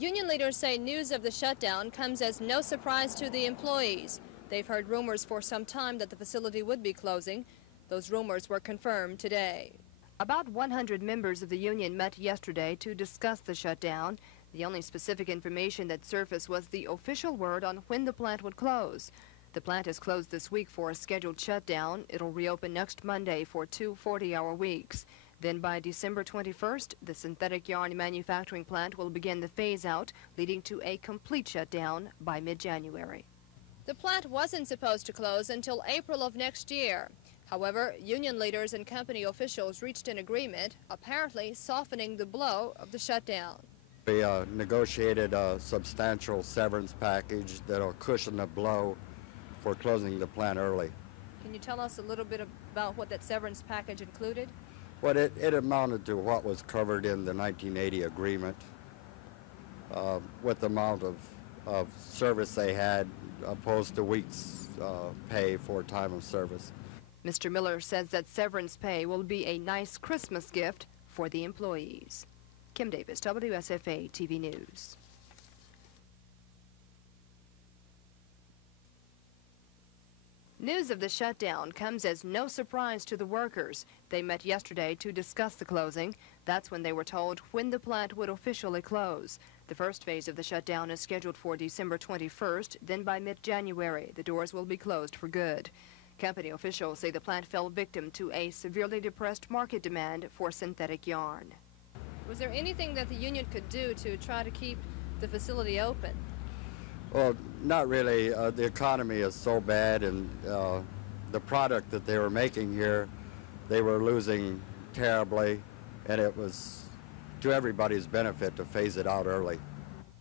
Union leaders say news of the shutdown comes as no surprise to the employees. They've heard rumors for some time that the facility would be closing. Those rumors were confirmed today. About 100 members of the union met yesterday to discuss the shutdown. The only specific information that surfaced was the official word on when the plant would close. The plant is closed this week for a scheduled shutdown. It'll reopen next Monday for 2 40-hour weeks. Then by December 21st, the synthetic yarn manufacturing plant will begin the phase-out, leading to a complete shutdown by mid-January. The plant wasn't supposed to close until April of next year. However, union leaders and company officials reached an agreement, apparently softening the blow of the shutdown. We negotiated a substantial severance package that'll cushion the blow for closing the plant early. Can you tell us a little bit about what that severance package included? Well, it amounted to what was covered in the 1980 agreement with the amount of service they had opposed to weeks pay for time of service. Mr. Miller says that severance pay will be a nice Christmas gift for the employees. Kim Davis, WSFA TV News. News of the shutdown comes as no surprise to the workers. They met yesterday to discuss the closing. That's when they were told when the plant would officially close. The first phase of the shutdown is scheduled for December 21st. Then by mid-January, the doors will be closed for good. Company officials say the plant fell victim to a severely depressed market demand for synthetic yarn. Was there anything that the union could do to try to keep the facility open? Well, not really. The economy is so bad, and the product that they were making here, they were losing terribly, and it was to everybody's benefit to phase it out early.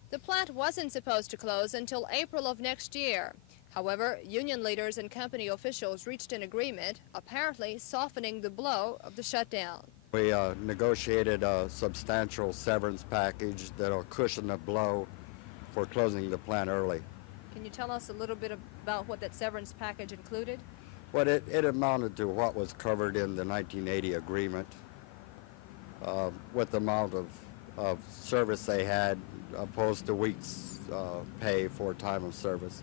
The plant wasn't supposed to close until April of next year. However, union leaders and company officials reached an agreement, apparently softening the blow of the shutdown. We negotiated a substantial severance package that'll cushion the blow for closing the plant early. Can you tell us a little bit about what that severance package included? Well, it amounted to what was covered in the 1980 agreement with the amount of service they had opposed to weeks pay for time of service.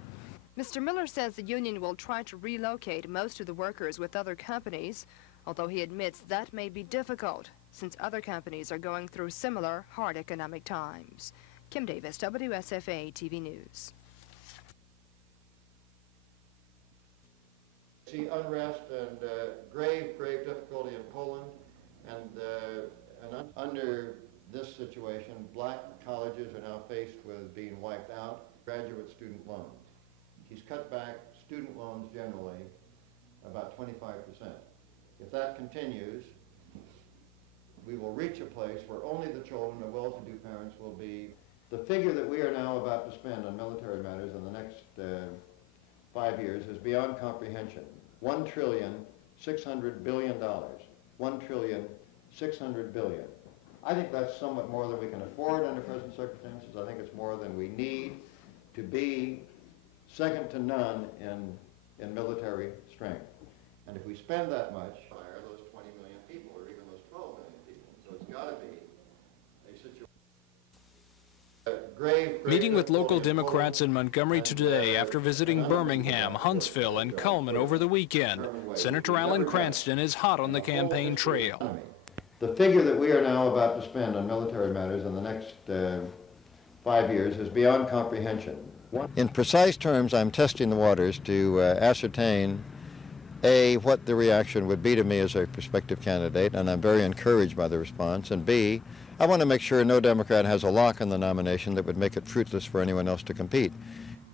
Mr. Miller says the union will try to relocate most of the workers with other companies, although he admits that may be difficult since other companies are going through similar hard economic times. Kim Davis, WSFA TV News. See unrest and grave difficulty in Poland, and under this situation, black colleges are now faced with being wiped out. Graduate student loans. He's cut back student loans generally about 25%. If that continues, we will reach a place where only the children of well-to-do parents will be. The figure that we are now about to spend on military matters in the next 5 years is beyond comprehension. $1,600 billion. $1,600 billion. I think that's somewhat more than we can afford under present circumstances. I think it's more than we need to be second to none in military strength. And if we spend that much, fire those 20 million people or even those 12 million people. So it's got to be a situation. Meeting with local Democrats in Montgomery today after visiting Birmingham, Huntsville, and Cullman over the weekend, Senator Alan Cranston is hot on the campaign trail. The figure that we are now about to spend on military matters in the next 5 years is beyond comprehension. In precise terms, I'm testing the waters to ascertain, A, what the reaction would be to me as a prospective candidate, and I'm very encouraged by the response, and B, I want to make sure no Democrat has a lock on the nomination that would make it fruitless for anyone else to compete.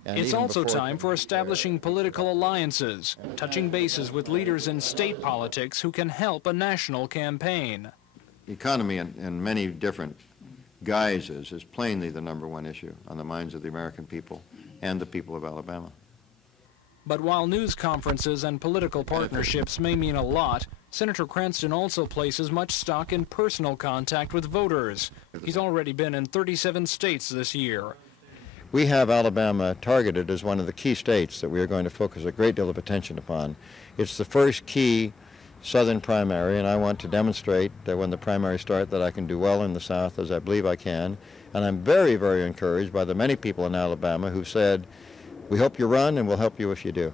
And it's also time for establishing political alliances, touching bases with leaders in state politics who can help a national campaign. The economy in many different guises is plainly the #1 issue on the minds of the American people and the people of Alabama. But while news conferences and political partnerships may mean a lot, Senator Cranston also places much stock in personal contact with voters. He's already been in 37 states this year. We have Alabama targeted as one of the key states that we are going to focus a great deal of attention upon. It's the first key Southern primary, and I want to demonstrate that when the primaries start that I can do well in the South, as I believe I can. And I'm very, very encouraged by the many people in Alabama who said, we hope you run and we'll help you if you do.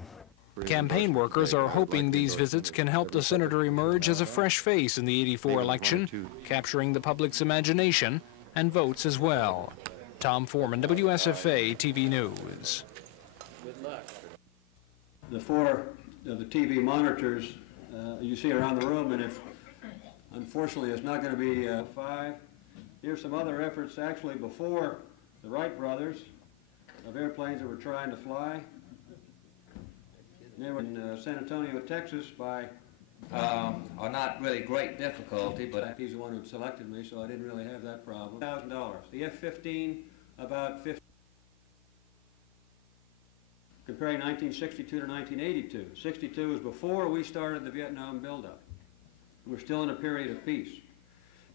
Campaign workers are hoping these visits can help the senator emerge as a fresh face in the '84 election, capturing the public's imagination and votes as well. Tom Foreman, WSFA TV News. The four of the TV monitors you see around the room, and if unfortunately it's not going to be 5. Here's some other efforts actually before the Wright brothers of airplanes that were trying to fly. They were in San Antonio, Texas by... are not really great difficulty, but... He's the one who selected me, so I didn't really have that problem. $1,000. The F-15, about 50. Comparing 1962 to 1982. 62 was before we started the Vietnam buildup. We're still in a period of peace.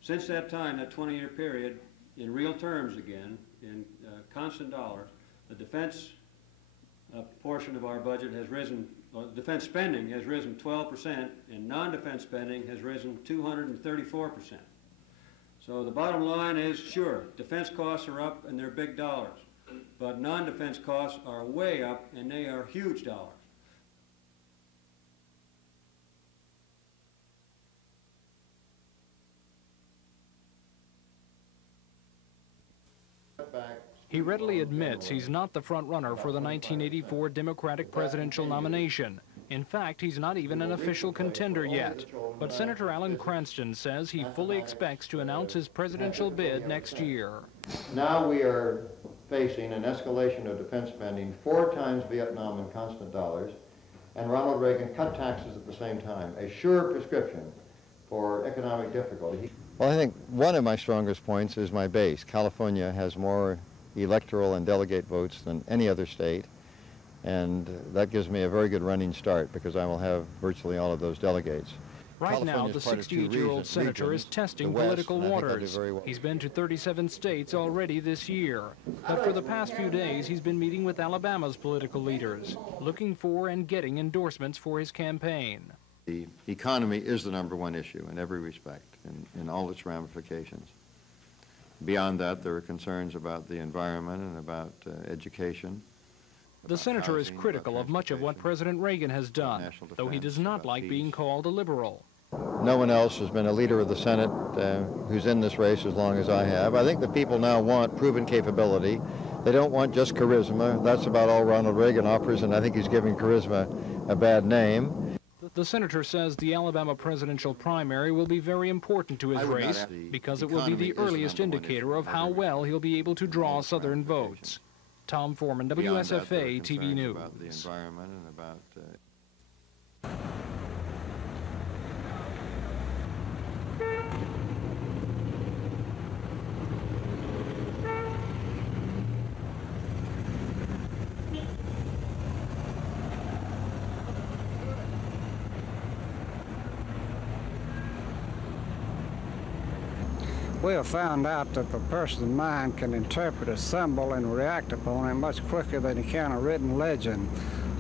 Since that time, that 20-year period, in real terms again, in constant dollars, the defense portion of our budget has risen, defense spending has risen 12%, and non-defense spending has risen 234%. So the bottom line is, sure, defense costs are up and they're big dollars, but non-defense costs are way up and they are huge dollars. He readily admits he's not the front-runner for the 1984 Democratic presidential nomination. In fact, he's not even an official contender yet. But Senator Alan Cranston says he fully expects to announce his presidential bid next year. Now we are facing an escalation of defense spending 4 times Vietnam in constant dollars, and Ronald Reagan cut taxes at the same time, a sure prescription for economic difficulty. Well, I think one of my strongest points is my base. California has more electoral and delegate votes than any other state, and that gives me a very good running start because I will have virtually all of those delegates. Right now, the 68-year-old senator is testing political waters. He's been to 37 states already this year. But for the past few days, he's been meeting with Alabama's political leaders, looking for and getting endorsements for his campaign. The economy is the #1 issue in every respect, in all its ramifications. Beyond that, there are concerns about the environment and about education. The senator is critical of much of what President Reagan has done, though he does not like being called a liberal. No one else has been a leader of the Senate who's in this race as long as I have. I think the people now want proven capability. They don't want just charisma. That's about all Ronald Reagan offers, and I think he's giving charisma a bad name. The senator says the Alabama presidential primary will be very important to his race because it will be the earliest indicator of how well he'll be able to draw Southern votes. Tom Foreman, WSFA TV News. About the environment and about We have found out that the person's mind can interpret a symbol and react upon it much quicker than he can a written legend.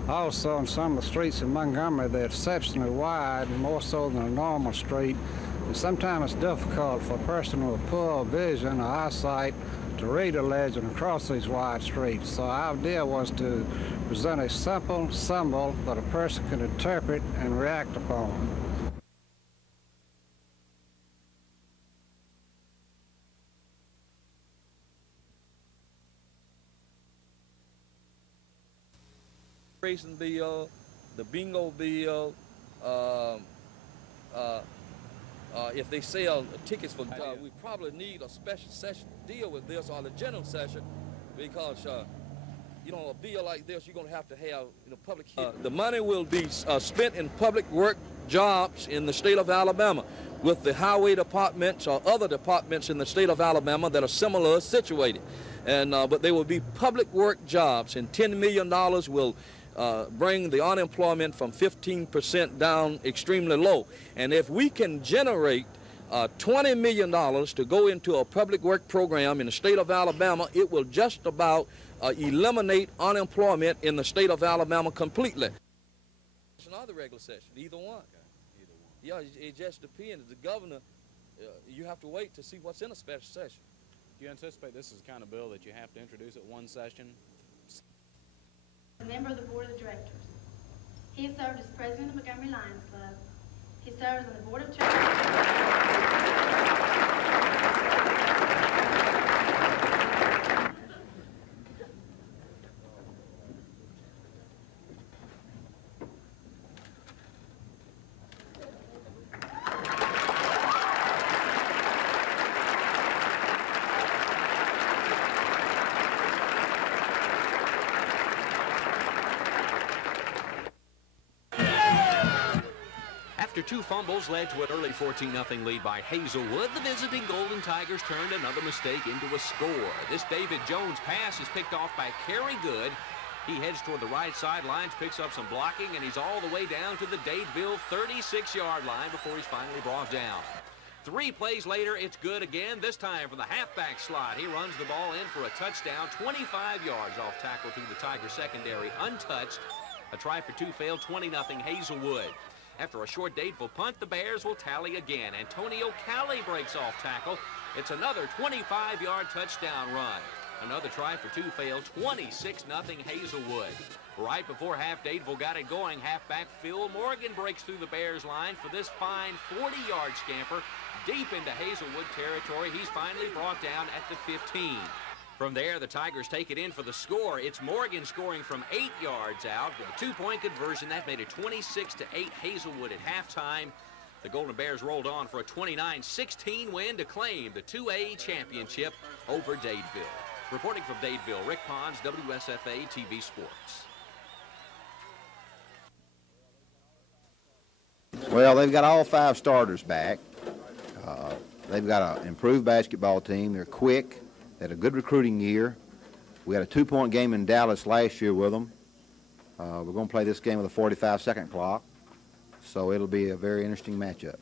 Also, in some of the streets in Montgomery, they're exceptionally wide, more so than a normal street. And sometimes it's difficult for a person with poor vision or eyesight to read a legend across these wide streets. So our idea was to present a simple symbol that a person can interpret and react upon. Racing bill, the bingo bill, if they sell tickets for, we probably need a special session to deal with this, or the general session, because you know, a bill like this, you're going to have public hearing. The money will be spent in public work jobs in the state of Alabama, with the highway departments or other departments in the state of Alabama that are similar situated, and but they will be public work jobs, and $10 million will bring the unemployment from 15% down extremely low. And if we can generate $20 million to go into a public work program in the state of Alabama, it will just about eliminate unemployment in the state of Alabama completely. It's another regular session, either one. Yeah, it just depends. The governor, you have to wait to see what's in a special session. Do you anticipate this is the kind of bill that you have to introduce at one session? A member of the Board of Directors. He has served as president of the Montgomery Lions Club. He serves on the Board of Trustees. After two fumbles led to an early 14-0 lead by Hazelwood, the visiting Golden Tigers turned another mistake into a score. This David Jones pass is picked off by Kerry Good. He heads toward the right sidelines, picks up some blocking, and he's all the way down to the Dadeville 36-yard line before he's finally brought down. 3 plays later, it's Good again, this time from the halfback slot. He runs the ball in for a touchdown, 25 yards off tackle through the Tiger secondary, untouched. A try for 2 failed, 20-0 Hazelwood. After a short Dadeville punt, the Bears will tally again. Antonio Cali breaks off tackle. It's another 25-yard touchdown run. Another try for 2 failed, 26-0 Hazelwood. Right before half, Dadeville got it going. Halfback Phil Morgan breaks through the Bears line for this fine 40-yard scamper deep into Hazelwood territory. He's finally brought down at the 15. From there, the Tigers take it in for the score. It's Morgan scoring from 8 yards out with a 2-point conversion. That made it 26-8 Hazelwood at halftime. The Golden Bears rolled on for a 29-16 win to claim the 2A championship over Dadeville. Reporting from Dadeville, Rick Pons, WSFA TV Sports. Well, they've got all 5 starters back. They've got an improved basketball team. They're quick. They had a good recruiting year. We had a 2-point game in Dallas last year with them. We're going to play this game with a 45-second clock, so it'll be a very interesting matchup.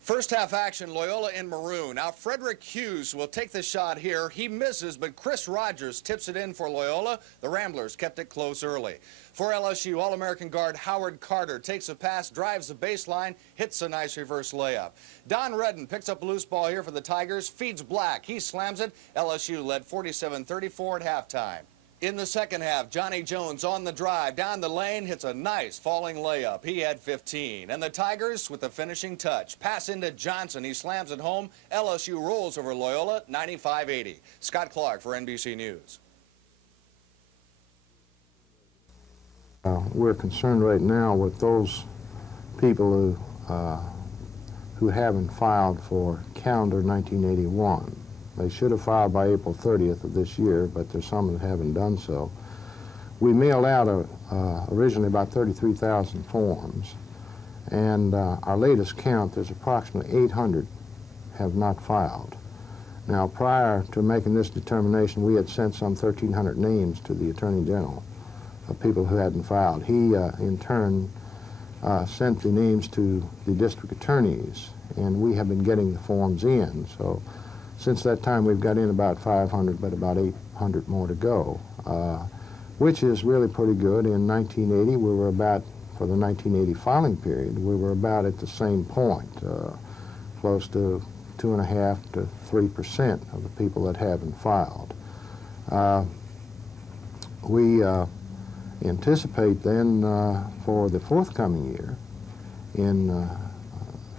First half action, Loyola in maroon. Now Frederick Hughes will take the shot here. He misses, but Chris Rogers tips it in for Loyola. The Ramblers kept it close early. For LSU, All-American guard Howard Carter takes a pass, drives the baseline, hits a nice reverse layup. Don Redden picks up a loose ball here for the Tigers, feeds Black. He slams it. LSU led 47-34 at halftime. In the second half, Johnny Jones on the drive, down the lane, hits a nice falling layup. He had 15. And the Tigers with the finishing touch. Pass into Johnson. He slams it home. LSU rolls over Loyola, 95-80. Scott Clark for NBC News. We're concerned right now with those people who haven't filed for calendar 1981. They should have filed by April 30th of this year, but there's some that haven't done so. We mailed out originally about 33,000 forms, and our latest count, there's approximately 800 have not filed. Now, prior to making this determination, we had sent some 1,300 names to the Attorney General of people who hadn't filed. He, in turn, sent the names to the district attorneys, and we have been getting the forms in. So since that time, we've got in about 500, but about 800 more to go, which is really pretty good. In 1980, we were about, for the 1980 filing period, we were about at the same point, close to 2.5% to 3% of the people that haven't filed. We anticipate then for the forthcoming year, in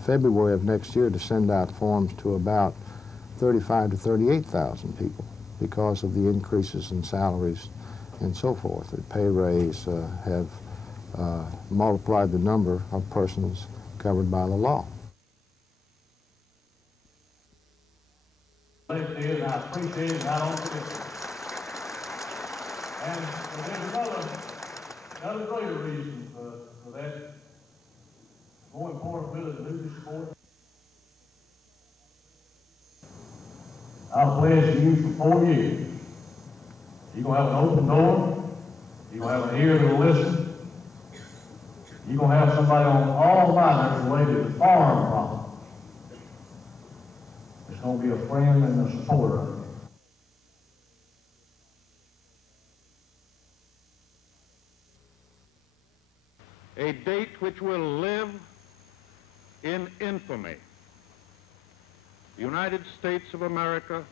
February of next year, to send out forms to about 35,000 to 38,000 people because of the increases in salaries and so forth. The pay raise have multiplied the number of persons covered by the law. I appreciate it, I don't forget it. And there's another greater reason for that. More important really to do the sport. I'll pledge to you for 4 years. You're going to have an open door. You're going to have an ear to listen. You're going to have somebody on all matters related to foreign problems. It's going to be a friend and a supporter of you. which will live in infamy. The United States of America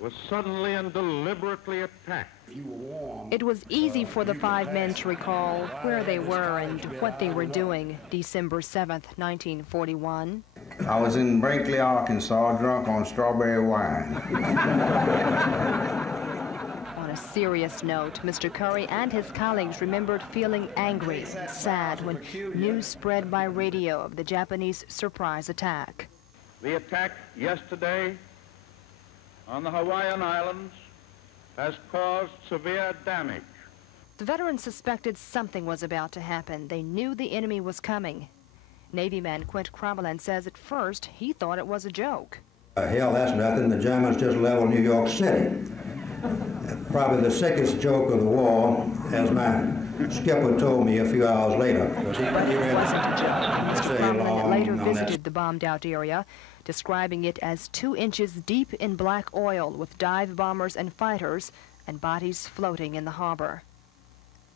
was suddenly and deliberately attacked. It was easy for the 5 men to recall where they were and what they were doing December 7th, 1941. I was in Brinkley, Arkansas, drunk on strawberry wine. On a serious note, Mr. Curry and his colleagues remembered feeling angry, sad when news spread by radio of the Japanese surprise attack. The attack yesterday on the Hawaiian Islands has caused severe damage. The veterans suspected something was about to happen. They knew the enemy was coming. Navy man Quint Crommelin says at first he thought it was a joke. Hell, that's nothing. The Germans just leveled New York City. Probably the sickest joke of the war, as my skipper told me a few hours later. But it wasn't a joke. Mr. Crommelin later visited the bombed-out area, describing it as 2 inches deep in black oil with dive bombers and fighters and bodies floating in the harbor.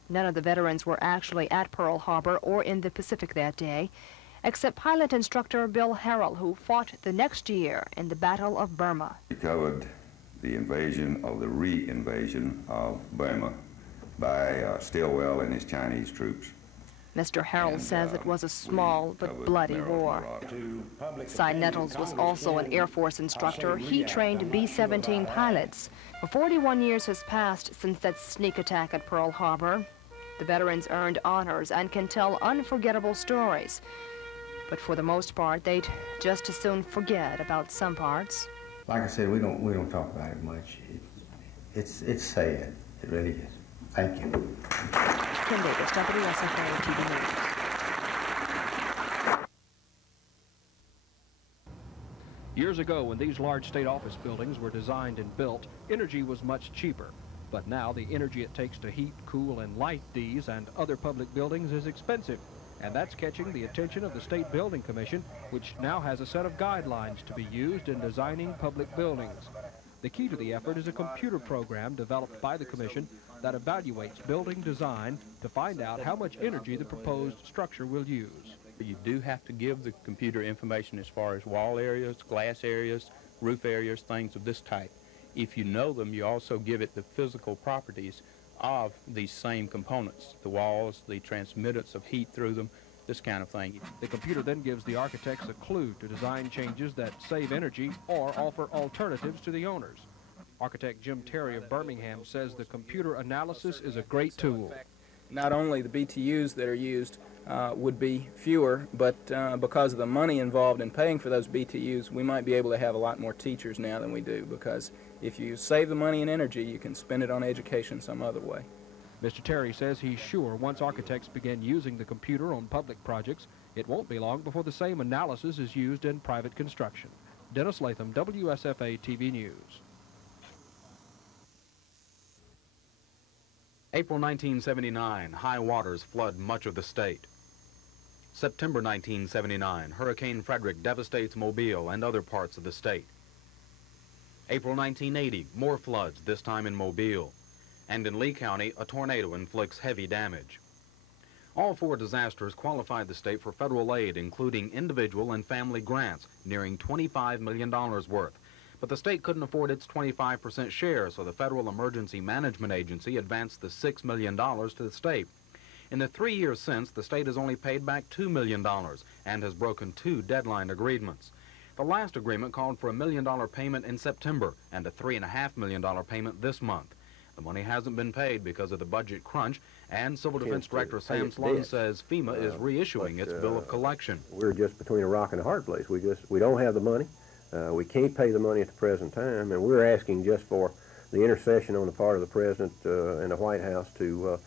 None of the veterans were actually at Pearl Harbor or in the Pacific that day, except pilot instructor Bill Harrell, who fought the next year in the Battle of Burma. We covered the invasion of the re-invasion of Burma by Stilwell and his Chinese troops. Mr. Harrell says it was a small but bloody war. Cy Nettles was also an Air Force instructor. He trained B-17 pilots. 41 years has passed since that sneak attack at Pearl Harbor. The veterans earned honors and can tell unforgettable stories. But for the most part, they'd just as soon forget about some parts. Like I said, we don't talk about it much. It's sad. It really is. Thank you. Kim Davis, WSFA TV News. Years ago, when these large state office buildings were designed and built, energy was much cheaper. But now the energy it takes to heat, cool, and light these and other public buildings is expensive. And that's catching the attention of the State Building Commission, which now has a set of guidelines to be used in designing public buildings. The key to the effort is a computer program developed by the Commission that evaluates building design to find out how much energy the proposed structure will use. You do have to give the computer information as far as wall areas, glass areas, roof areas, things of this type. If you know them, you also give it the physical properties of these same components, the walls, the transmittance of heat through them, this kind of thing. The computer then gives the architects a clue to design changes that save energy or offer alternatives to the owners. Architect Jim Terry of Birmingham says the computer analysis is a great tool. Not only the BTUs that are used would be fewer, but because of the money involved in paying for those BTUs, we might be able to have a lot more teachers now than we do, because if you save the money and energy, you can spend it on education some other way. Mr. Terry says he's sure once architects begin using the computer on public projects, it won't be long before the same analysis is used in private construction. Dennis Latham, WSFA TV News. April 1979, high waters flood much of the state. September 1979, Hurricane Frederick devastates Mobile and other parts of the state. April 1980, more floods, this time in Mobile. And in Lee County, a tornado inflicts heavy damage. All 4 disasters qualified the state for federal aid, including individual and family grants, nearing $25 million worth. But the state couldn't afford its 25% share, so the Federal Emergency Management Agency advanced the $6 million to the state. In the 3 years since, the state has only paid back $2 million and has broken 2 deadline agreements. The last agreement called for a $1 million payment in September and a $3.5 million payment this month. The money hasn't been paid because of the budget crunch, and Civil Defense Director Sam Sloan says FEMA is reissuing its bill of collection. We're just between a rock and a hard place. We don't have the money. We can't pay the money at the present time, and we're asking just for the intercession on the part of the President and the White House to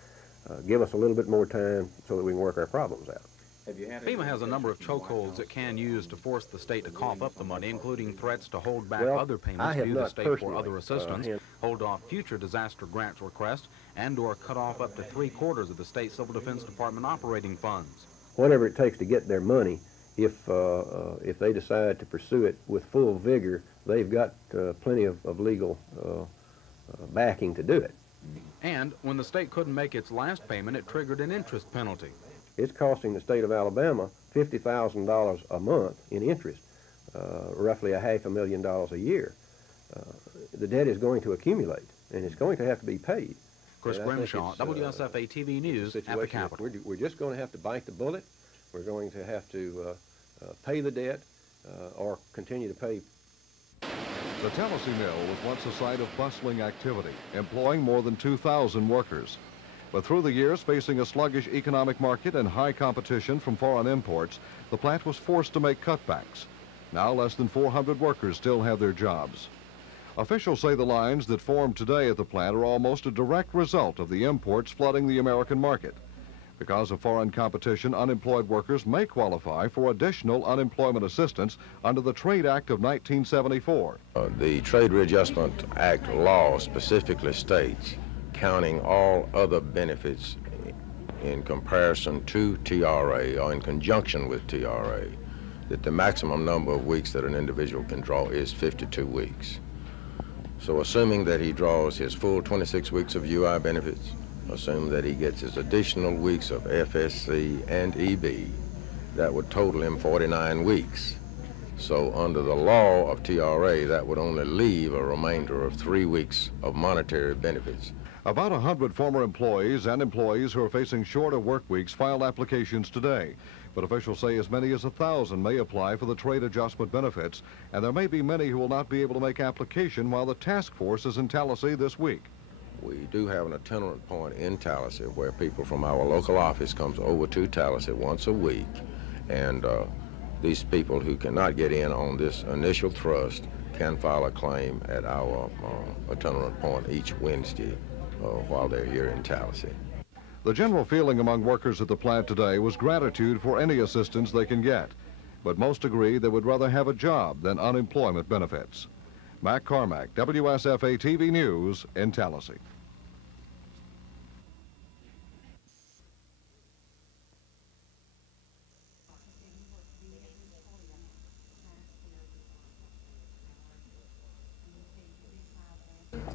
give us a little bit more time so that we can work our problems out. FEMA has a number of chokeholds it can use to force the state to cough up the money, including threats to hold back other payments due the state for other assistance, hold off future disaster grants requests, and/or cut off up to 3/4 of the state Civil Defense Department operating funds. Whatever it takes to get their money, if they decide to pursue it with full vigor, they've got plenty of legal backing to do it. And when the state couldn't make its last payment, it triggered an interest penalty. it's costing the state of Alabama $50,000 a month in interest, roughly $500,000 a year. The debt is going to accumulate, and it's going to have to be paid. Chris Grimshaw, WSFA TV News at the Capitol. We're just going to have to bite the bullet. We're going to have to pay the debt or continue to pay. The Tennessee Mill was once a site of bustling activity, employing more than 2,000 workers. But through the years, facing a sluggish economic market and high competition from foreign imports, the plant was forced to make cutbacks. Now less than 400 workers still have their jobs. Officials say the lines that formed today at the plant are almost a direct result of the imports flooding the American market. Because of foreign competition, unemployed workers may qualify for additional unemployment assistance under the Trade Act of 1974. The Trade Readjustment Act law specifically states, counting all other benefits in comparison to TRA or in conjunction with TRA, that the maximum number of weeks that an individual can draw is 52 weeks. So assuming that he draws his full 26 weeks of UI benefits, assume that he gets his additional weeks of FSC and EB, that would total him 49 weeks. So under the law of TRA, that would only leave a remainder of 3 weeks of monetary benefits. About 100 former employees and employees who are facing shorter work weeks filed applications today. But officials say as many as 1,000 may apply for the trade adjustment benefits, and there may be many who will not be able to make application while the task force is in Tallahassee this week. We do have an itinerant point in Tallahassee where people from our local office comes over to Tallahassee once a week, and these people who cannot get in on this initial thrust can file a claim at our itinerant point each Wednesday while they're here in Tallahassee. The general feeling among workers at the plant today was gratitude for any assistance they can get, but most agree they would rather have a job than unemployment benefits. Mac Carmack, WSFA TV News in Tallahassee.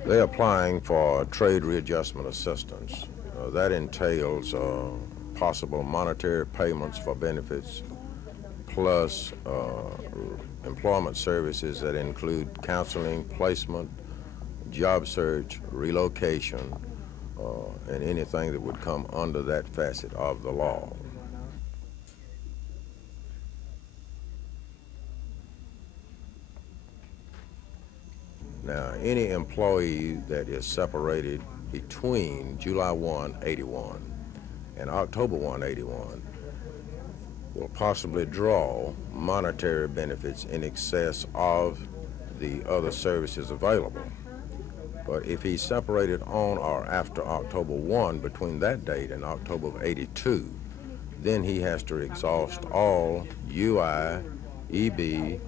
They're applying for trade readjustment assistance. That entails possible monetary payments for benefits, plus employment services that include counseling, placement, job search, relocation, and anything that would come under that facet of the law. Now, any employee that is separated between July 1, 81 and October 1, 81 will possibly draw monetary benefits in excess of the other services available. But if he's separated on or after October 1, between that date and October of 82, then he has to exhaust all UI, EB,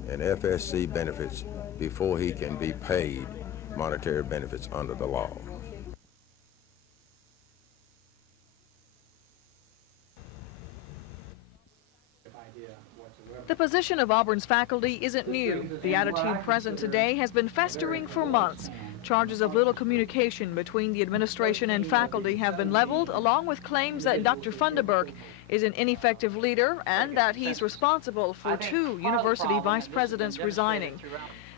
and FSC benefits before he can be paid monetary benefits under the law. The position of Auburn's faculty isn't new. The attitude present today has been festering for months. Charges of little communication between the administration and faculty have been leveled, along with claims that Dr. Funderburk is an ineffective leader and that he's responsible for 2 university vice presidents resigning.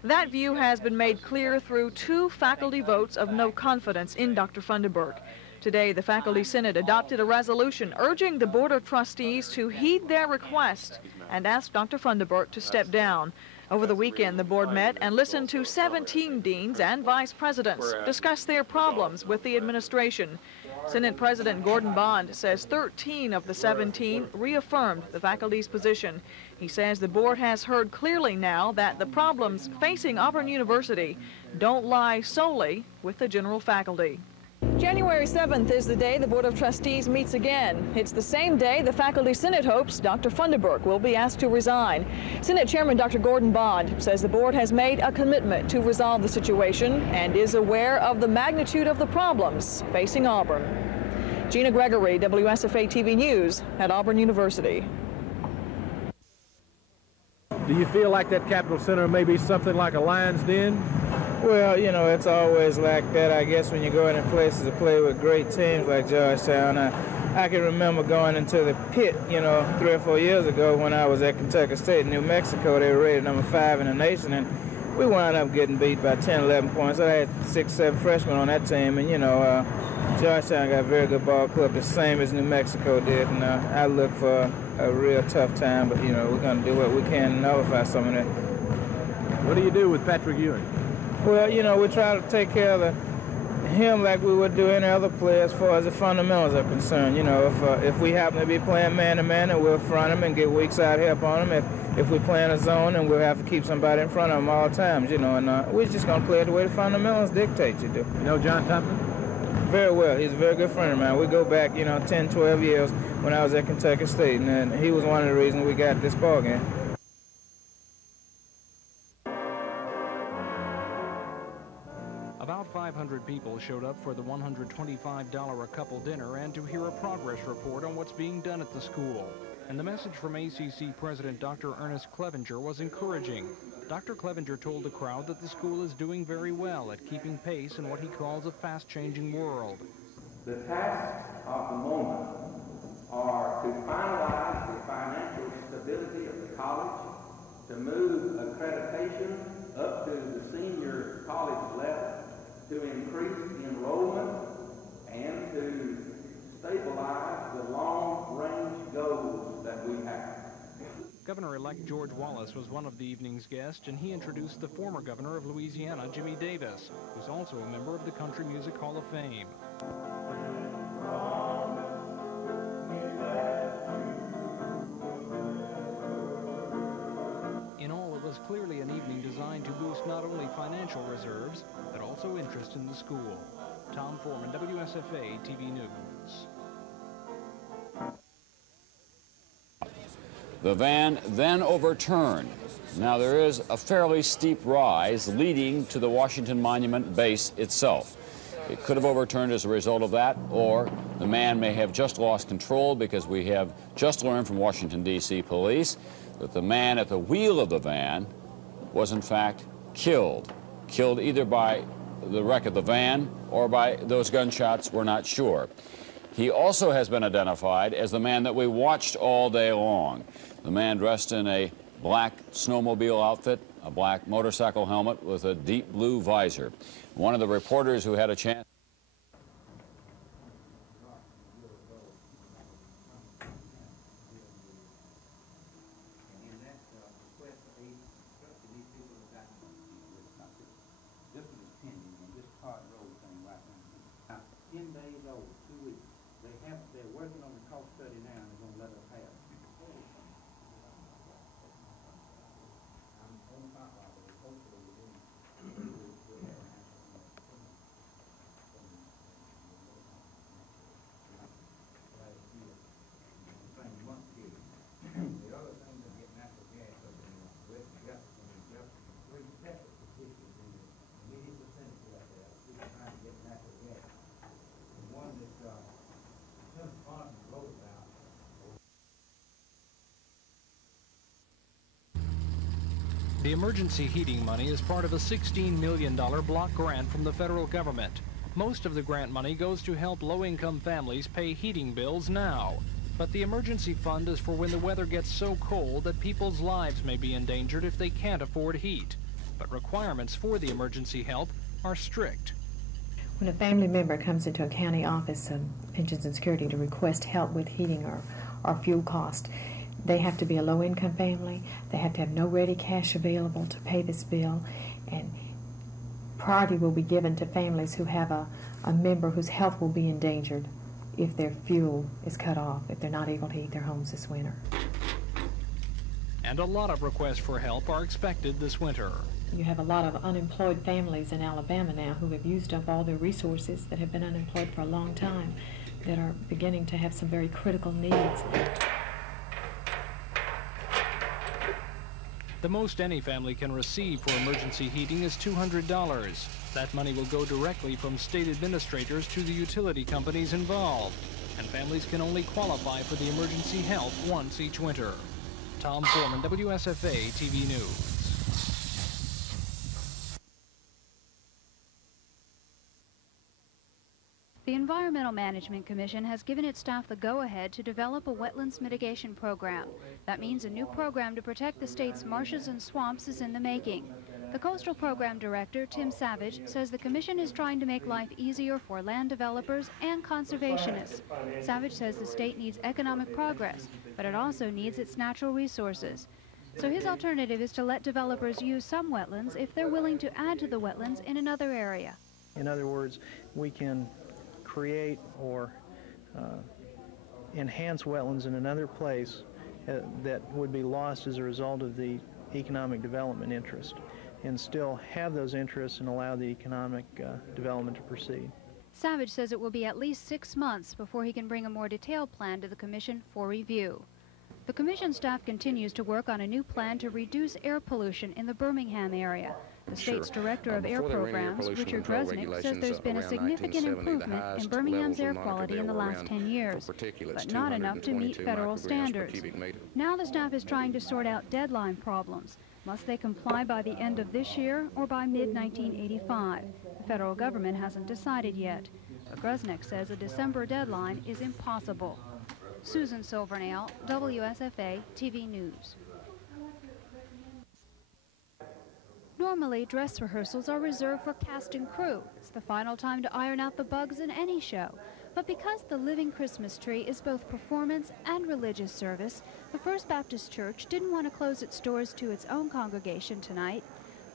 That view has been made clear through 2 faculty votes of no confidence in Dr. Funderburk. Today, the Faculty Senate adopted a resolution urging the Board of Trustees to heed their request and ask Dr. Funderburk to step down. Over the weekend, the board met and listened to 17 deans and vice presidents discuss their problems with the administration. Senate President Gordon Bond says 13 of the 17 reaffirmed the faculty's position. He says the board has heard clearly now that the problems facing Auburn University don't lie solely with the general faculty. January 7th is the day the Board of Trustees meets again. It's the same day the Faculty Senate hopes Dr. Funderburk will be asked to resign. Senate Chairman Dr. Gordon Bond says the board has made a commitment to resolve the situation and is aware of the magnitude of the problems facing Auburn. Gina Gregory, WSFA TV News at Auburn University. Do you feel like that Capitol Center may be something like a lion's den? Well, you know, it's always like that, I guess, when you go into places to play with great teams like Georgetown. I can remember going into the pit, 3 or 4 years ago when I was at Kentucky State in New Mexico. They were rated number 5 in the nation, and we wound up getting beat by 10, 11 points. I had 6, 7 freshmen on that team, and, Georgetown got a very good ball club, the same as New Mexico did, and I look for a real tough time, but, we're going to do what we can to nullify some of that. What do you do with Patrick Ewing? Well, we try to take care of him like we would do any other player as far as the fundamentals are concerned. If we happen to be playing man-to-man, then we'll front him and get weak side help on him. If we play in a zone, then we'll have to keep somebody in front of him all times, and we're just going to play it the way the fundamentals dictate you do. You know John Thompson? Very well. He's a very good friend of mine. We go back, 10, 12 years when I was at Kentucky State, and he was one of the reasons we got this ball game. About 500 people showed up for the $125 a couple dinner and to hear a progress report on what's being done at the school. And the message from ACC President Dr. Ernest Clevenger was encouraging. Dr. Clevenger told the crowd that the school is doing very well at keeping pace in what he calls a fast-changing world. The tasks of the moment are to finalize the financial stability of the college, to move accreditation up to the senior college level, to increase enrollment, and to stabilize the long-range goals that we have. Governor-elect George Wallace was one of the evening's guests, and he introduced the former governor of Louisiana, Jimmy Davis, who's also a member of the Country Music Hall of Fame. In all, it was clearly an evening designed to boost not only financial reserves, but also interest in the school. Tom Foreman, WSFA TV News. The van then overturned. Now there is a fairly steep rise leading to the Washington Monument base itself. It could have overturned as a result of that, or the man may have just lost control, because we have just learned from Washington, D.C. police that the man at the wheel of the van was in fact killed either by the wreck of the van or by those gunshots. We're not sure. He also has been identified as the man that we watched all day long. The man dressed in a black snowmobile outfit, a black motorcycle helmet with a deep blue visor. One of the reporters who had a chance The emergency heating money is part of a $16 million block grant from the federal government. Most of the grant money goes to help low-income families pay heating bills now. But the emergency fund is for when the weather gets so cold that people's lives may be endangered if they can't afford heat. But requirements for the emergency help are strict. When a family member comes into a county office of Pensions and Security to request help with heating or fuel cost, they have to be a low-income family. They have to have no ready cash available to pay this bill, and priority will be given to families who have a member whose health will be endangered if their fuel is cut off, if they're not able to heat their homes this winter. And a lot of requests for help are expected this winter. You have a lot of unemployed families in Alabama now who have used up all their resources, that have been unemployed for a long time, that are beginning to have some very critical needs. The most any family can receive for emergency heating is $200. That money will go directly from state administrators to the utility companies involved, and families can only qualify for the emergency help once each winter. Tom Foreman, WSFA TV News. The environment Environmental Management Commission has given its staff the go-ahead to develop a wetlands mitigation program. That means a new program to protect the state's marshes and swamps is in the making. The Coastal Program Director, Tim Savage, says the Commission is trying to make life easier for land developers and conservationists. Savage says the state needs economic progress, but it also needs its natural resources. So his alternative is to let developers use some wetlands if they're willing to add to the wetlands in another area. In other words, we can create or enhance wetlands in another place that would be lost as a result of the economic development interest, and still have those interests and allow the economic development to proceed. Savage says it will be at least 6 months before he can bring a more detailed plan to the Commission for review. The Commission staff continues to work on a new plan to reduce air pollution in the Birmingham area. The state's Director of Air Programs, Richard Resnick, says there's been a significant improvement in Birmingham's air quality in the last 10 years, but not enough to meet federal standards. Now the staff is trying to sort out deadline problems. Must they comply by the end of this year or by mid-1985? The federal government hasn't decided yet. But Resnick says a December deadline is impossible. Susan Silvernail, WSFA TV News. Normally, dress rehearsals are reserved for cast and crew. It's the final time to iron out the bugs in any show. But because the Living Christmas Tree is both performance and religious service, the First Baptist Church didn't want to close its doors to its own congregation tonight.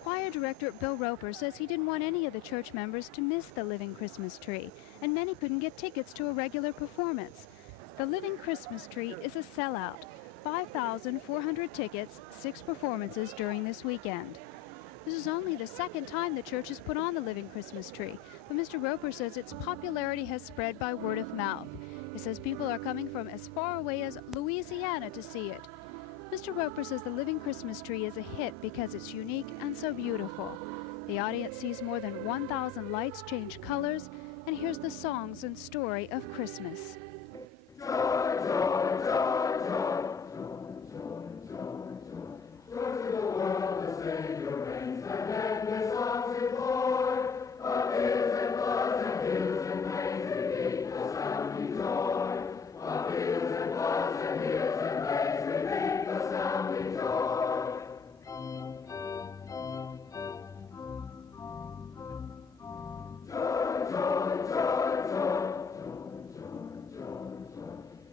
Choir director Bill Roper says he didn't want any of the church members to miss the Living Christmas Tree, and many couldn't get tickets to a regular performance. The Living Christmas Tree is a sellout. 5,400 tickets, 6 performances during this weekend. This is only the second time the church has put on the Living Christmas Tree, but Mr. Roper says its popularity has spread by word of mouth. He says people are coming from as far away as Louisiana to see it. Mr. Roper says the Living Christmas Tree is a hit because it's unique and so beautiful. The audience sees more than 1,000 lights change colors and hears the songs and story of Christmas. Joy, joy, joy, joy, joy, joy, joy, joy to the world, the Savior reigns, and endless songs employ, of hills and floods and hills and plains, repeat the sounding joy, of hills and floods and hills and plains, repeat the sounding joy. Joy, joy, joy, joy.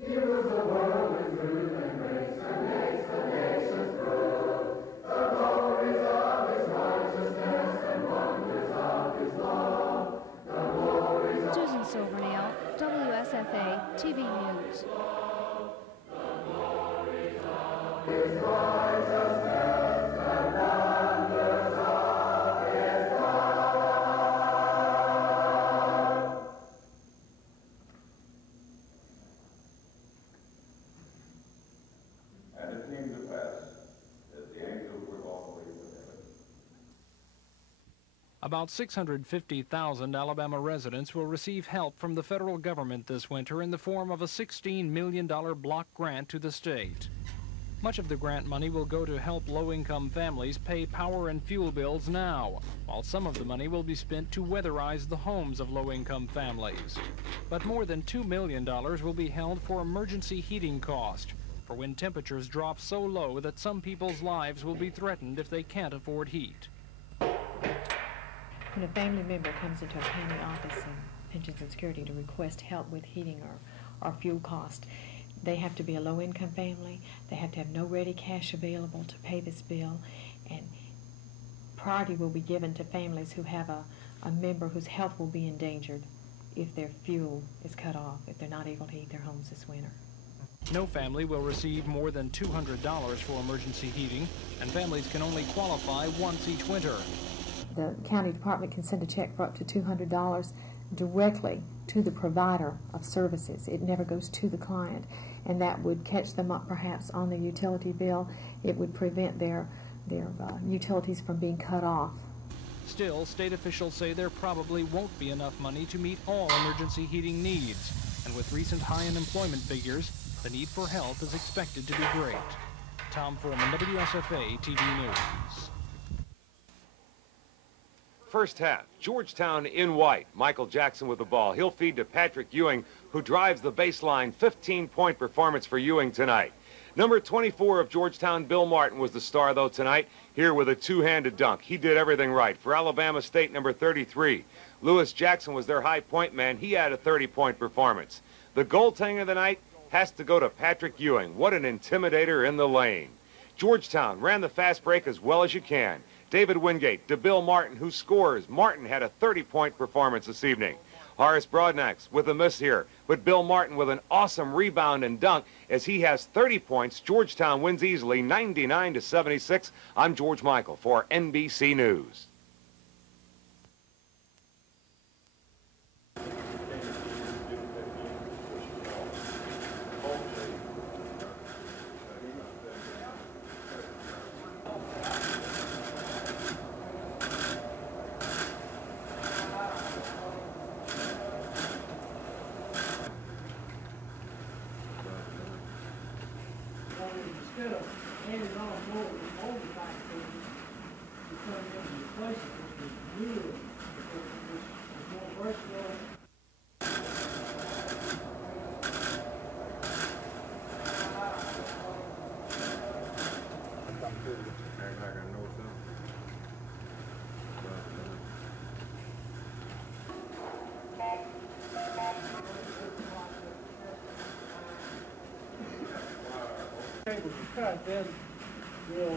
He rules the world with truth and grace, and makes the nations prove the glories of his righteousness and wonders of his love. The glories of Susan Silvernail, WSFA TV News. his righteousness and wonders of his love. And it came to pass that the angels were lawfully with heaven. About 650,000 Alabama residents will receive help from the federal government this winter in the form of a $16 million block grant to the state. Much of the grant money will go to help low-income families pay power and fuel bills now, while some of the money will be spent to weatherize the homes of low-income families. But more than $2 million will be held for emergency heating cost, for when temperatures drop so low that some people's lives will be threatened if they can't afford heat. When a family member comes into a county office of Pensions and Security to request help with heating or fuel cost, they have to be a low-income family. They have to have no ready cash available to pay this bill, and priority will be given to families who have a member whose health will be endangered if their fuel is cut off, if they're not able to heat their homes this winter. No family will receive more than $200 for emergency heating, and families can only qualify once each winter. The county department can send a check for up to $200 directly to the provider of services. It never goes to the client, and that would catch them up perhaps on the utility bill. It would prevent their utilities from being cut off. Still, state officials say there probably won't be enough money to meet all emergency heating needs, and with recent high unemployment figures, the need for help is expected to be great. Tom Foreman, WSFA TV News. first half. Georgetown in white. Michael Jackson with the ball. He'll feed to Patrick Ewing, who drives the baseline. 15-point performance for Ewing tonight. Number 24 of Georgetown, Bill Martin, was the star, though, tonight, here with a two-handed dunk. He did everything right. For Alabama State, number 33, Lewis Jackson was their high point man. He had a 30-point performance. The goaltender of the night has to go to Patrick Ewing. What an intimidator in the lane. Georgetown ran the fast break as well as you can. David Wingate to Bill Martin, who scores. Martin had a 30-point performance this evening. Horace Broadnax with a miss here, but Bill Martin with an awesome rebound and dunk as he has 30 points. Georgetown wins easily, 99-76. I'm George Michael for NBC News. Instead of handing it off more type things, you come in and replace it with the new one, which is more versatile. Tables are cut, then we'll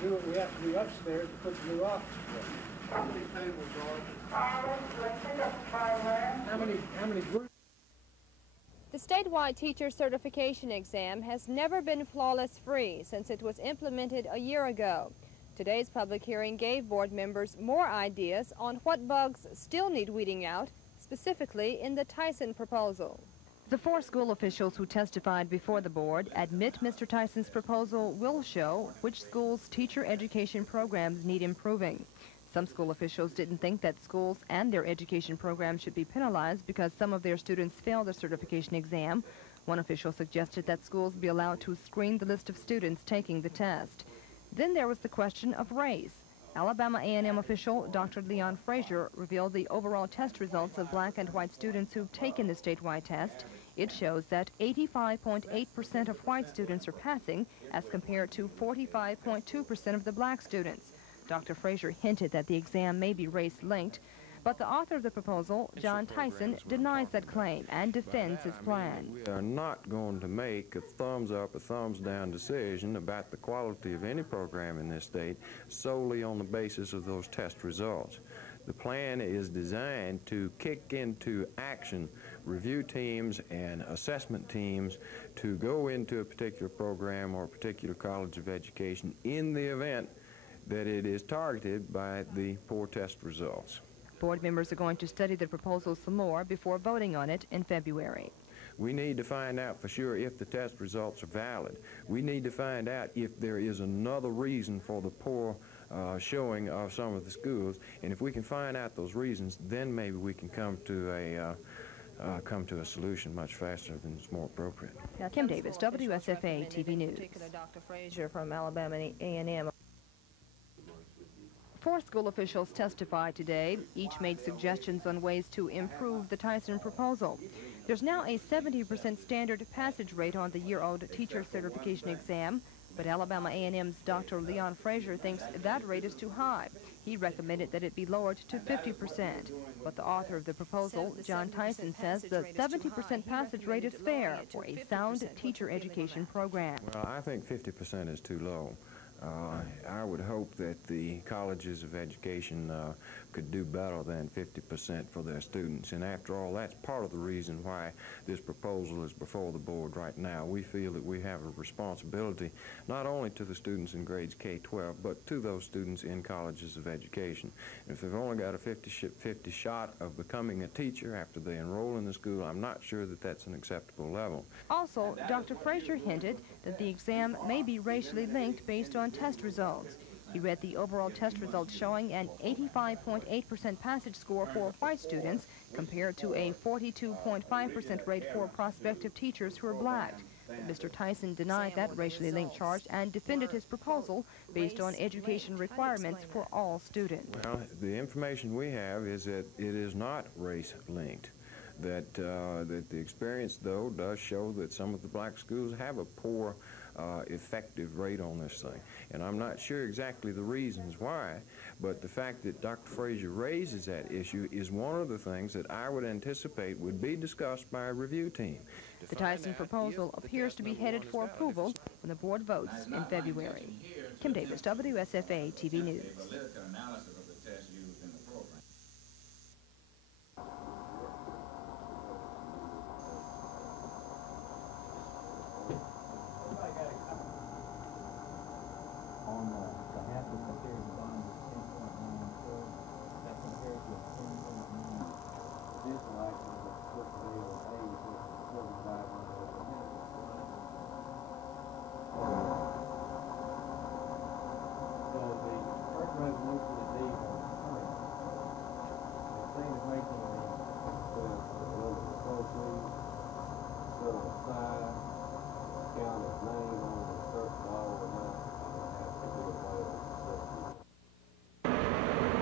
do what we have to do upstairs to put the new office together. How many tables are? How many groups? The statewide teacher certification exam has never been flawless free since it was implemented a year ago. Today's public hearing gave board members more ideas on what bugs still need weeding out, specifically in the Tyson proposal. The 4 school officials who testified before the board admit Mr. Tyson's proposal will show which schools' teacher education programs need improving. Some school officials didn't think that schools and their education programs should be penalized because some of their students failed the certification exam. One official suggested that schools be allowed to screen the list of students taking the test. Then there was the question of race. Alabama A&M official Dr. Leon Frazier revealed the overall test results of black and white students who've taken the statewide test. It shows that 85.8% of white students are passing as compared to 45.2% of the black students. Dr. Frazier hinted that the exam may be race-linked, but the author of the proposal, John Tyson, denies that claim and defends his plan. We are not going to make a thumbs-up or thumbs-down decision about the quality of any program in this state solely on the basis of those test results. The plan is designed to kick into action review teams and assessment teams to go into a particular program or a particular college of education in the event that it is targeted by the poor test results. Board members are going to study the proposal some more before voting on it in February. We need to find out for sure if the test results are valid. We need to find out if there is another reason for the poor showing of some of the schools, and if we can find out those reasons, then maybe we can come to a solution much faster than it's more appropriate. Kim Davis, WSFA TV News. Dr. Frazier from Alabama A&M. 4 school officials testified today. Each made suggestions on ways to improve the Tyson proposal. There's now a 70% standard passage rate on the year-old teacher certification exam, but Alabama A&M's Dr. Leon Frazier thinks that rate is too high. He recommended that it be lowered to 50%. But the author of the proposal, John Tyson, says the 70% passage rate is fair for a sound teacher education program. Well, I think 50% is too low. I would hope that the colleges of education could do better than 50% for their students. And after all, that's part of the reason why this proposal is before the board right now. We feel that we have a responsibility not only to the students in grades K-12, but to those students in colleges of education. If they've only got a 50 shot of becoming a teacher after they enroll in the school, I'm not sure that that's an acceptable level. Also, Dr. Frazier hinted that the exam may be racially linked based on test results. He read the overall test results showing an 85.8% passage score for white students compared to a 42.5% rate for prospective teachers who are black. Mr. Tyson denied that racially linked charge and defended his proposal based on education requirements for all students. Well, the information we have is that it is not race-linked. That the experience, though, does show that some of the black schools have a poor effective rate on this thing. And I'm not sure exactly the reasons why, but the fact that Dr. Frazier raises that issue is one of the things that I would anticipate would be discussed by a review team. The Tyson proposal appears to be headed for approval when the board votes in February. Kim Davis, WSFA TV News.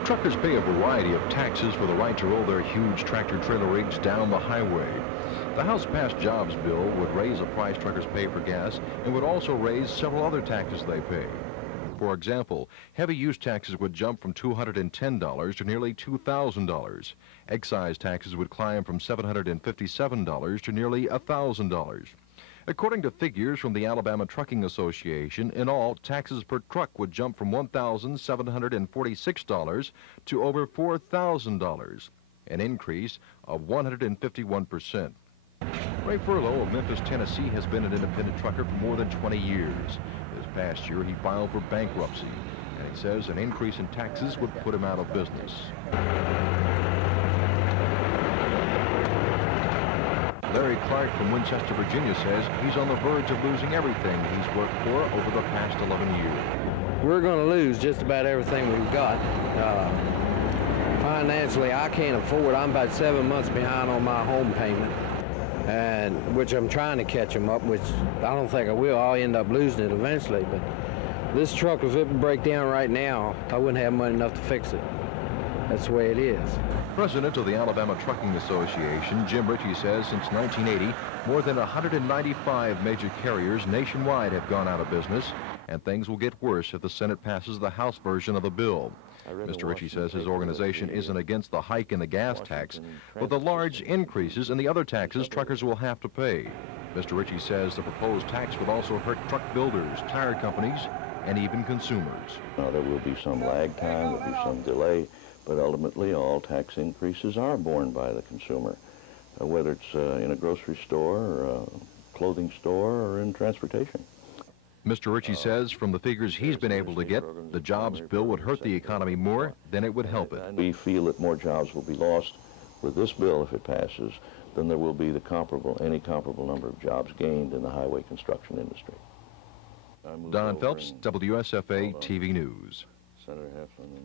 Truckers pay a variety of taxes for the right to roll their huge tractor-trailer rigs down the highway. The House-passed jobs bill would raise the price truckers pay for gas and would also raise several other taxes they pay. For example, heavy use taxes would jump from $210 to nearly $2,000. Excise taxes would climb from $757 to nearly $1,000. According to figures from the Alabama Trucking Association, in all, taxes per truck would jump from $1,746 to over $4,000, an increase of 151%. Ray Furlow of Memphis, Tennessee, has been an independent trucker for more than 20 years. This past year, he filed for bankruptcy, and he says an increase in taxes would put him out of business. Larry Clark from Winchester, Virginia says he's on the verge of losing everything he's worked for over the past 11 years. We're going to lose just about everything we've got. Financially, I can't afford. I'm about 7 months behind on my home payment, and which I'm trying to catch them up, which I don't think I will. I'll end up losing it eventually, but this truck, if it would break down right now, I wouldn't have money enough to fix it. That's the way it is. President of the Alabama Trucking Association, Jim Ritchie, says since 1980, more than 195 major carriers nationwide have gone out of business, and things will get worse if the Senate passes the House version of the bill. Mr. Ritchie says his organization isn't against the hike in the gas tax, but the large increases in the other taxes truckers will have to pay. Mr. Ritchie says the proposed tax would also hurt truck builders, tire companies, and even consumers. There will be some lag time, there will be some delay, but ultimately all tax increases are borne by the consumer, whether it's in a grocery store, or a clothing store, or in transportation. Mr. Ritchie says from the figures he's been able to get, the jobs bill would hurt the economy more than it would help it. We feel that more jobs will be lost with this bill if it passes than there will be any comparable number of jobs gained in the highway construction industry. Don Phelps, WSFA TV News. Senator Heflin.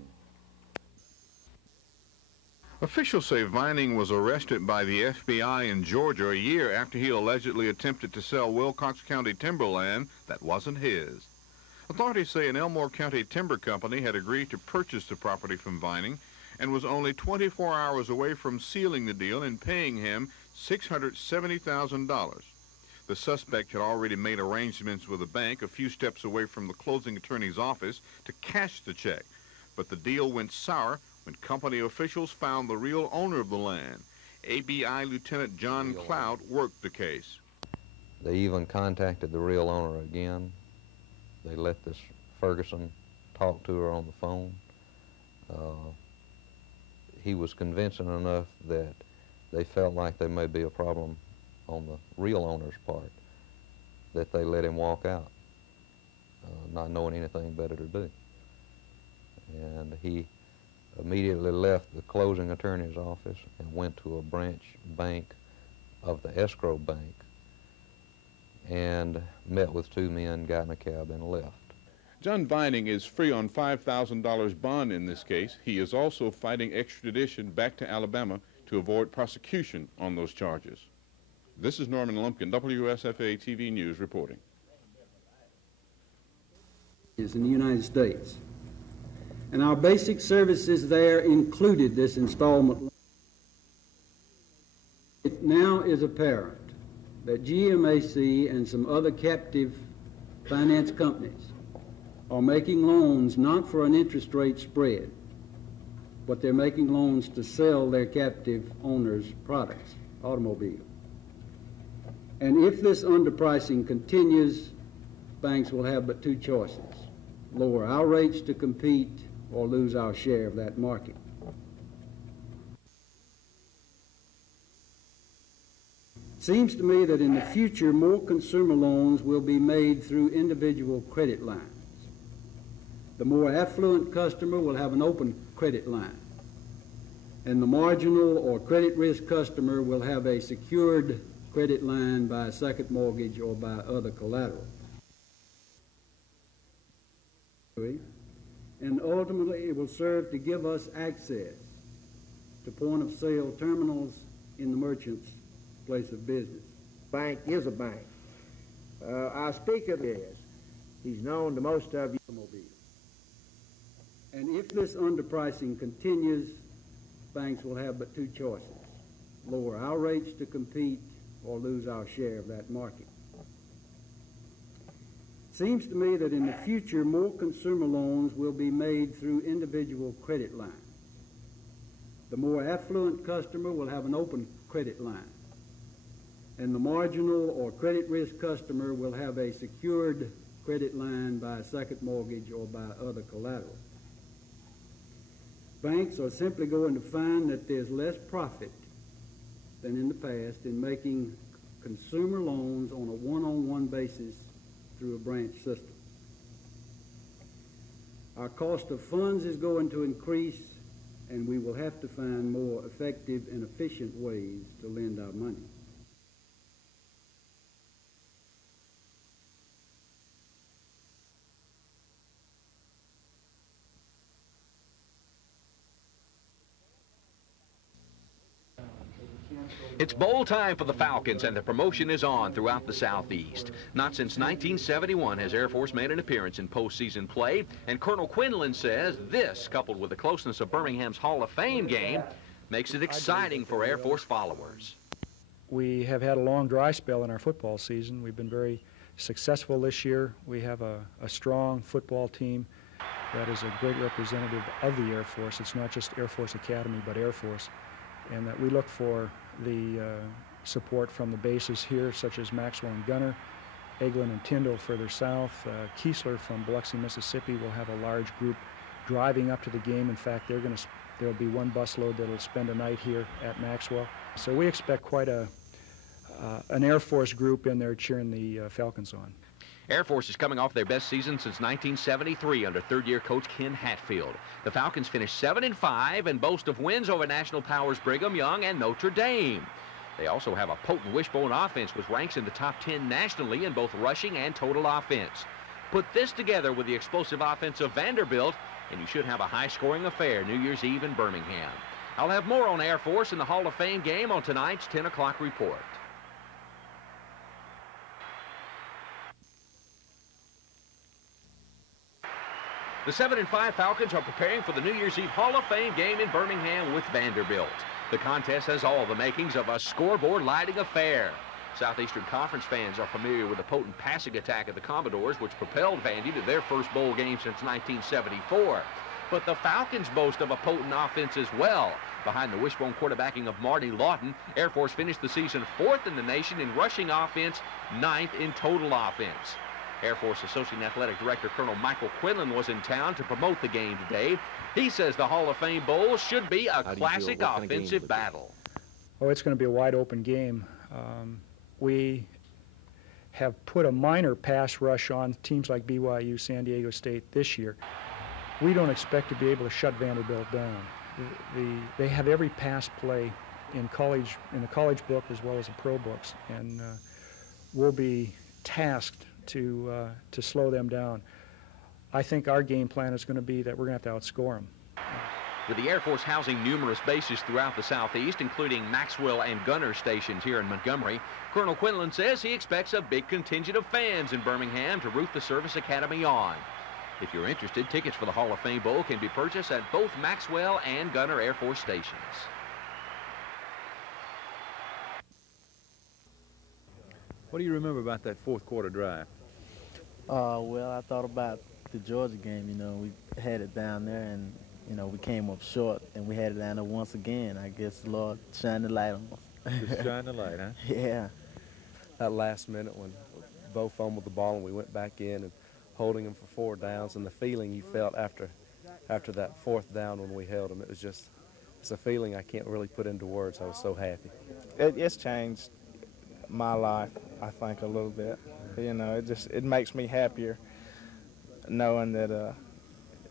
Officials say Vining was arrested by the FBI in Georgia a year after he allegedly attempted to sell Wilcox County timberland that wasn't his. Authorities say an Elmore County timber company had agreed to purchase the property from Vining and was only 24 hours away from sealing the deal and paying him $670,000. The suspect had already made arrangements with a bank a few steps away from the closing attorney's office to cash the check, but the deal went sour when company officials found the real owner of the land. ABI Lieutenant John Cloud worked the case. They even contacted the real owner again. They let this Ferguson talk to her on the phone. He was convincing enough that they felt like there may be a problem on the real owner's part, that they let him walk out, not knowing anything better to do. And he immediately left the closing attorney's office and went to a branch bank of the escrow bank and met with two men, got in a cab, and left. John Vining is free on $5,000 bond in this case. He is also fighting extradition back to Alabama to avoid prosecution on those charges. This is Norman Lumpkin, WSFA TV News reporting. Is in the United States. And our basic services there included this installment. It now is apparent that GMAC and some other captive finance companies are making loans not for an interest rate spread, but they're making loans to sell their captive owners' products, automobiles. And if this underpricing continues, banks will have but two choices: lower our rates to compete or lose our share of that market. It seems to me that in the future more consumer loans will be made through individual credit lines. The more affluent customer will have an open credit line, and the marginal or credit risk customer will have a secured credit line by a second mortgage or by other collateral. And ultimately it will serve to give us access to point-of-sale terminals in the merchant's place of business. Bank is a bank. Our speaker is. He's known to most of you. And if this underpricing continues, banks will have but two choices: lower our rates to compete or lose our share of that market. It seems to me that in the future more consumer loans will be made through individual credit lines. The more affluent customer will have an open credit line, and the marginal or credit risk customer will have a secured credit line by a second mortgage or by other collateral. Banks are simply going to find that there's less profit than in the past in making consumer loans on a one-on-one basis through a branch system. Our cost of funds is going to increase, and we will have to find more effective and efficient ways to lend our money. It's bowl time for the Falcons, and the promotion is on throughout the Southeast. Not since 1971 has Air Force made an appearance in postseason play, and Colonel Quinlan says this, coupled with the closeness of Birmingham's Hall of Fame game, makes it exciting for Air Force followers. We have had a long dry spell in our football season. We've been very successful this year. We have a strong football team that is a great representative of the Air Force. It's not just Air Force Academy, but Air Force, and that we look for the support from the bases here, such as Maxwell and Gunner, Eglin and Tyndall further south. Keesler from Biloxi, Mississippi will have a large group driving up to the game. In fact, there'll be one busload that'll spend a night here at Maxwell. So we expect quite an Air Force group in there cheering the Falcons on. Air Force is coming off their best season since 1973 under third-year coach Ken Hatfield. The Falcons finished 7-5 and boast of wins over national powers Brigham Young and Notre Dame. They also have a potent wishbone offense which ranks in the top 10 nationally in both rushing and total offense. Put this together with the explosive offense of Vanderbilt, and you should have a high-scoring affair New Year's Eve in Birmingham. I'll have more on Air Force in the Hall of Fame game on tonight's 10 o'clock report. The 7-5 Falcons are preparing for the New Year's Eve Hall of Fame game in Birmingham with Vanderbilt. The contest has all the makings of a scoreboard-lighting affair. Southeastern Conference fans are familiar with the potent passing attack of the Commodores, which propelled Vandy to their first bowl game since 1974. But the Falcons boast of a potent offense as well. Behind the wishbone quarterbacking of Marty Lawton, Air Force finished the season 4th in the nation in rushing offense, 9th in total offense. Air Force Associate Athletic Director Colonel Michael Quinlan was in town to promote the game today. He says the Hall of Fame Bowl should be a classic offensive battle. Oh, it's going to be a wide-open game. We have put a minor pass rush on teams like BYU, San Diego State this year. We don't expect to be able to shut Vanderbilt down. They have every pass play in the college book as well as the pro books, and we'll be tasked to slow them down. I think our game plan is going to be that we're going to have to outscore them. With the Air Force housing numerous bases throughout the Southeast, including Maxwell and Gunner stations here in Montgomery, Colonel Quinlan says he expects a big contingent of fans in Birmingham to root the Service Academy on. If you're interested, tickets for the Hall of Fame Bowl can be purchased at both Maxwell and Gunner Air Force stations. What do you remember about that fourth quarter drive? Well, I thought about the Georgia game. You know, we had it down there, and you know, we came up short, and we had it down there once again. I guess the Lord shined the light on us. Just shine the light, huh? Yeah. That last minute when Bo fumbled the ball and we went back in and holding him for 4 downs, and the feeling you felt after that fourth down when we held him, it's a feeling I can't really put into words. I was so happy. It's changed my life, I think, a little bit. You know, it makes me happier knowing that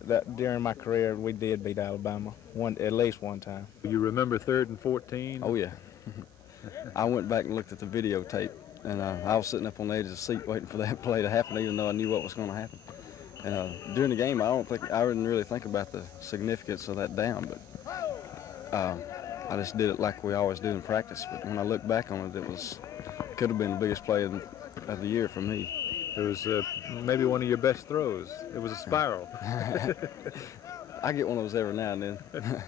that during my career we did beat Alabama at least one time. You remember 3rd and 14? Oh yeah. I went back and looked at the videotape, and I was sitting up on the edge of the seat waiting for that play to happen, even though I knew what was going to happen. And during the game, I didn't really think about the significance of that down, but I just did it like we always do in practice. But when I look back on it, could have been the biggest play of the year for me. It was maybe one of your best throws. It was a spiral. I get one of those every now and then.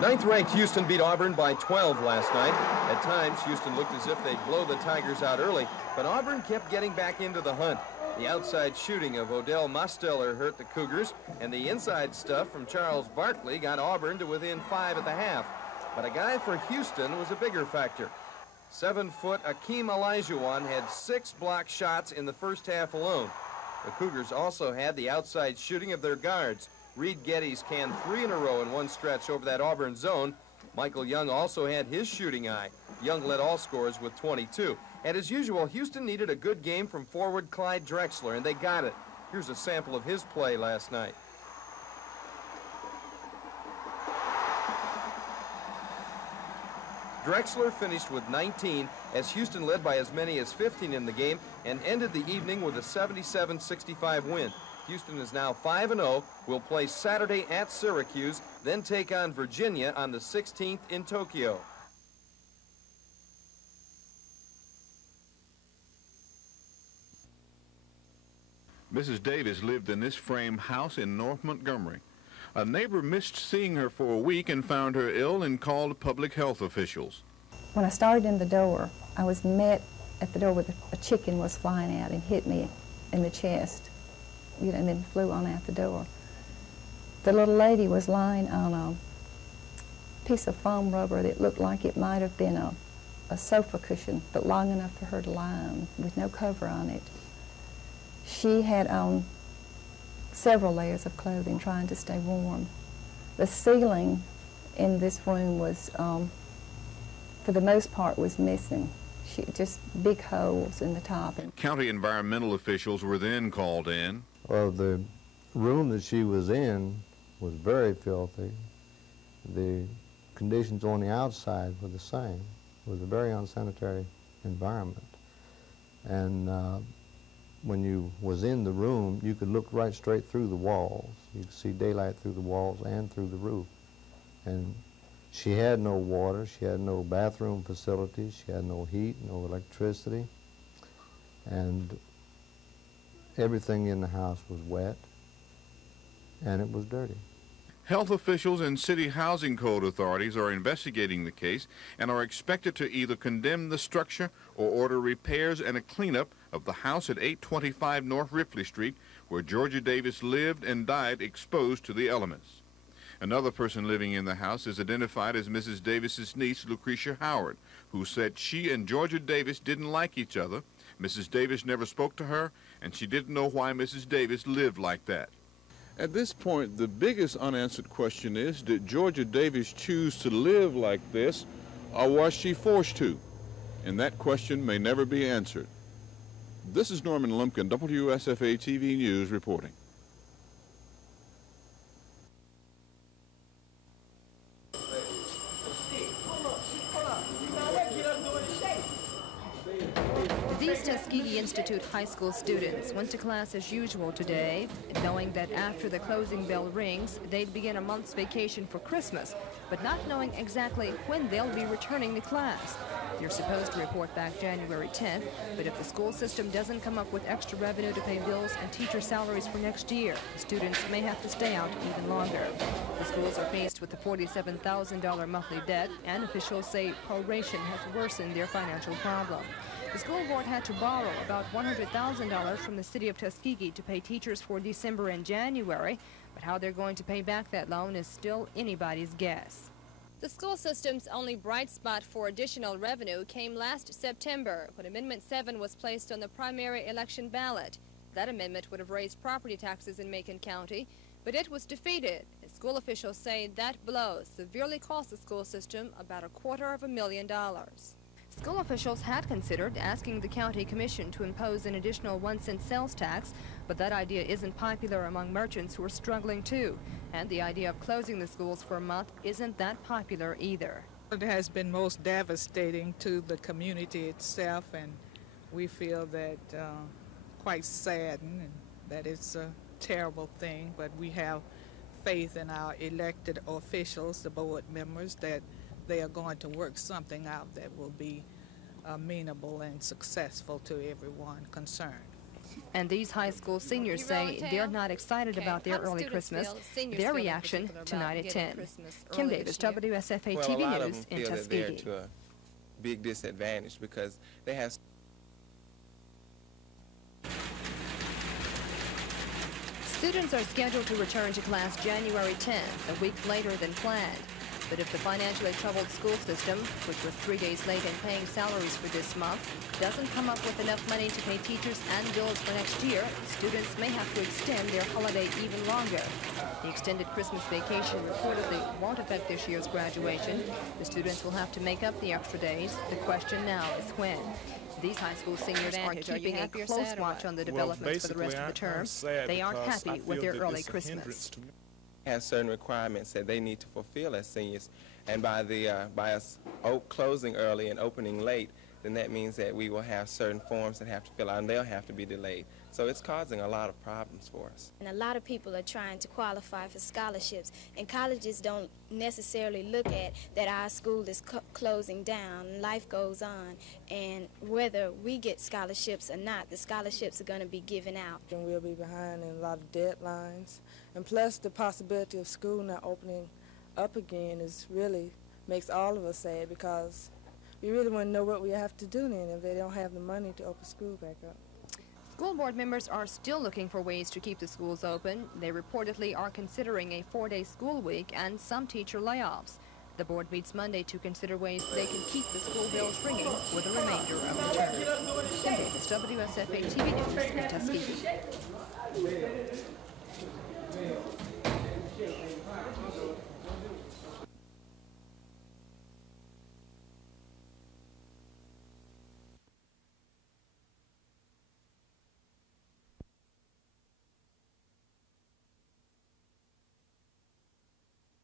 Ninth-ranked Houston beat Auburn by 12 last night. At times, Houston looked as if they'd blow the Tigers out early, but Auburn kept getting back into the hunt. The outside shooting of Odell Mosteller hurt the Cougars, and the inside stuff from Charles Barkley got Auburn to within 5 at the half. But a guy for Houston was a bigger factor. 7-foot Akeem Olajuwon had 6 block shots in the first half alone. The Cougars also had the outside shooting of their guards. Reed Geddes canned 3 in a row in one stretch over that Auburn zone. Michael Young also had his shooting eye. Young led all scorers with 22. And as usual, Houston needed a good game from forward Clyde Drexler, and they got it. Here's a sample of his play last night. Drexler finished with 19 as Houston led by as many as 15 in the game and ended the evening with a 77-65 win. Houston is now 5-0, will play Saturday at Syracuse, then take on Virginia on the 16th in Tokyo. Mrs. Davis lived in this frame house in North Montgomery. A neighbor missed seeing her for a week and found her ill and called public health officials. When I started in the door, I was met at the door with a chicken was flying out and hit me in the chest, you know, and then flew on out the door. The little lady was lying on a piece of foam rubber that looked like it might have been a sofa cushion, but long enough for her to lie on with no cover on it. She had on several layers of clothing trying to stay warm. The ceiling in this room was, for the most part, was missing. Just big holes in the top. County environmental officials were then called in. Well, the room that she was in was very filthy. The conditions on the outside were the same. It was a very unsanitary environment. And when you was in the room, you could look right straight through the walls. You could see daylight through the walls and through the roof. And She had no water, she had no bathroom facilities, she had no heat, no electricity, and everything in the house was wet, and it was dirty. Health officials and city housing code authorities are investigating the case and are expected to either condemn the structure or order repairs and a cleanup of the house at 825 North Ripley Street, where Georgia Davis lived and died exposed to the elements. Another person living in the house is identified as Mrs. Davis's niece, Lucretia Howard, who said she and Georgia Davis didn't like each other. Mrs. Davis never spoke to her, and she didn't know why Mrs. Davis lived like that. At this point, the biggest unanswered question is, did Georgia Davis choose to live like this, or was she forced to? And that question may never be answered. This is Norman Lumpkin, WSFA TV News reporting. These Tuskegee Institute high school students went to class as usual today, knowing that after the closing bell rings, they'd begin a month's vacation for Christmas, but not knowing exactly when they'll be returning to class. They're supposed to report back January 10th, but if the school system doesn't come up with extra revenue to pay bills and teacher salaries for next year, the students may have to stay out even longer. The schools are faced with a $47,000 monthly debt, and officials say proration has worsened their financial problem. The school board had to borrow about $100,000 from the city of Tuskegee to pay teachers for December and January, but how they're going to pay back that loan is still anybody's guess. The school system's only bright spot for additional revenue came last September, when Amendment 7 was placed on the primary election ballot. That amendment would have raised property taxes in Macon County, but it was defeated. School officials say that blow severely cost the school system about $250,000. School officials had considered asking the county commission to impose an additional 1-cent sales tax, but that idea isn't popular among merchants who are struggling too. And the idea of closing the schools for a month isn't that popular either. It has been most devastating to the community itself, and we feel that quite saddened, and that it's a terrible thing, but we have faith in our elected officials, the board members, that they are going to work something out that will be amenable and successful to everyone concerned. And these high school seniors say they're not excited about their early Christmas. Their reaction tonight at 10. Kim Davis, WSFA TV News in Tuskegee. Well, a lot of them feel that they're to a big disadvantage because they have... Students are scheduled to return to class January 10th, a week later than planned. But if the financially troubled school system, which was 3 days late in paying salaries for this month, doesn't come up with enough money to pay teachers and bills for next year, students may have to extend their holiday even longer. The extended Christmas vacation reportedly won't affect this year's graduation. The students will have to make up the extra days. The question now is when. These high school seniors are keeping a close watch on the developments for the rest of the term. They aren't happy with their early Christmas. Has certain requirements that they need to fulfill as seniors, and by us closing early and opening late, then that means that we will have certain forms that have to fill out, and they'll have to be delayed. So it's causing a lot of problems for us. And a lot of people are trying to qualify for scholarships, and colleges don't necessarily look at that our school is closing down, life goes on, and whether we get scholarships or not, the scholarships are going to be given out. And we'll be behind in a lot of deadlines, and plus the possibility of school not opening up again makes all of us sad, because we really want to know what we have to do then if they don't have the money to open school back up. School board members are still looking for ways to keep the schools open. They reportedly are considering a 4-day school week and some teacher layoffs. The board meets Monday to consider ways they can keep the school bells ringing for the remainder of the term. Kim Davis, WSFA TV News in Tuskegee.